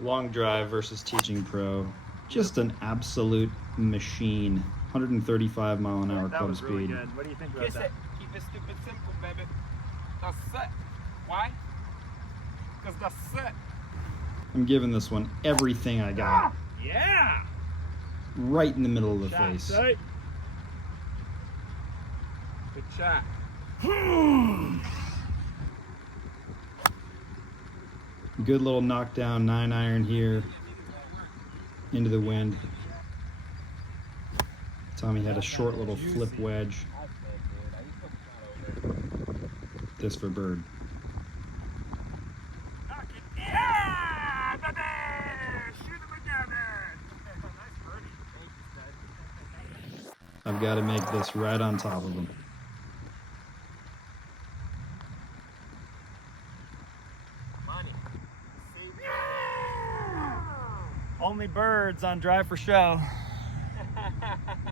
Long drive versus teaching pro. Just an absolute machine. 135 mile an hour That club was really speed. good. What do you think about that? Keep it stupid simple, baby. That's it. Why? Because that's it. I'm giving this one everything I got. Yeah! Right in the middle of the Shot, face. sight. Good shot. Good little knockdown 9-iron here into the wind. Tommy had a short little flip wedge. This for bird. Yeah, baby! Shoot him again, man. I've got to make this right on top of him. Only birds on Drive for Show.